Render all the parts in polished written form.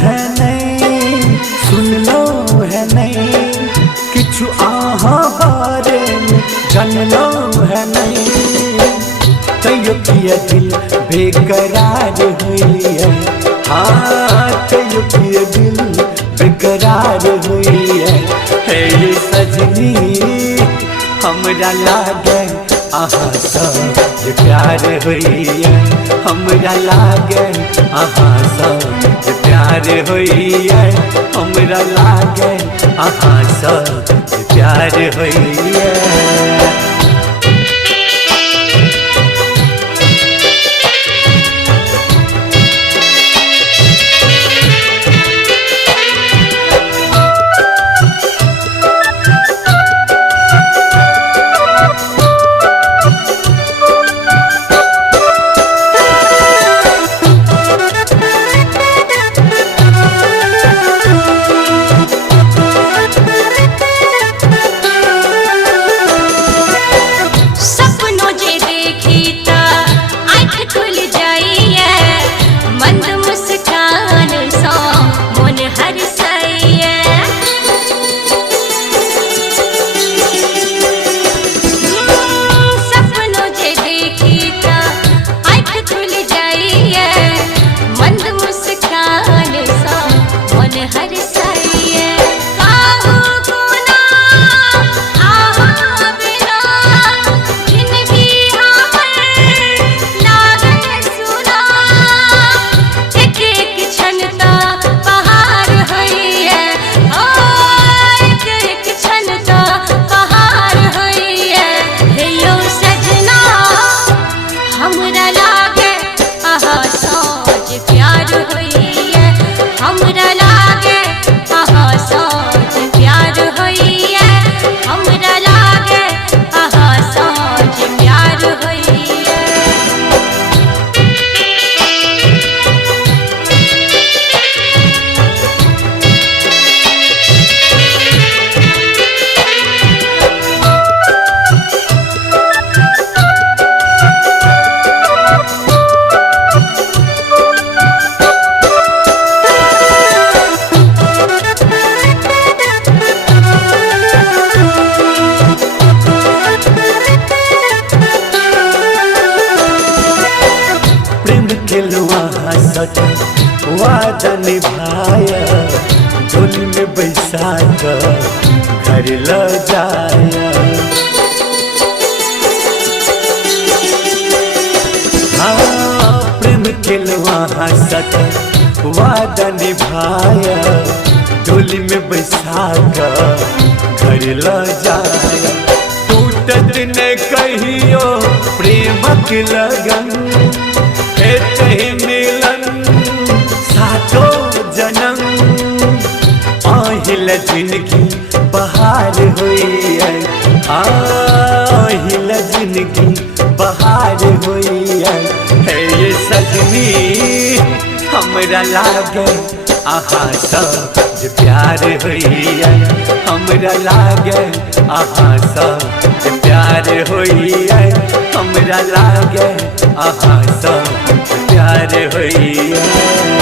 है नहीं सुन लो है नहीं किछु आहा बारे में जान लो है नहीं तैयो किया दिल बेकरार हुई है। हाँ तैयो किया दिल बेकरार हुई है ये सजनी हमरा लागे आहा सब प्यार हुई है हमरा लागे आहा सब प्यार हुई है हमरा लागे आहा सब प्यार हुई है। वादा निभाया झोली में बैसा कर घर ल जाया। हाँ प्रेम खेलवा हंसत वादा निभाया झोली में बैसा कर घर ल जाया। टूटत न कहियो प्रेमक लगन मिलन साथो जन्म आहिल जिंदगी बहार हुई है। आहिल जिंदगी बहार हुई है ये सजनी हमरा लागे आहा सब प्यार हुई है हमरा लागे आहा सब प्यार हुई है हमरा लागे आहा सब प्यार हुई है।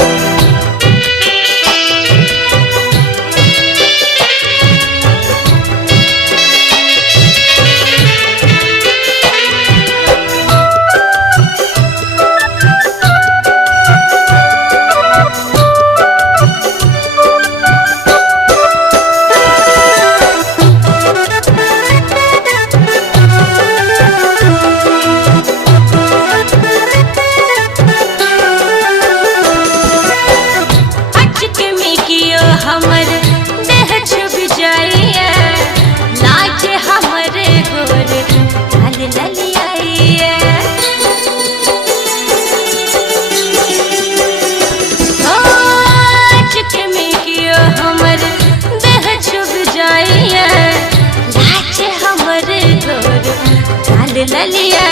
ललिया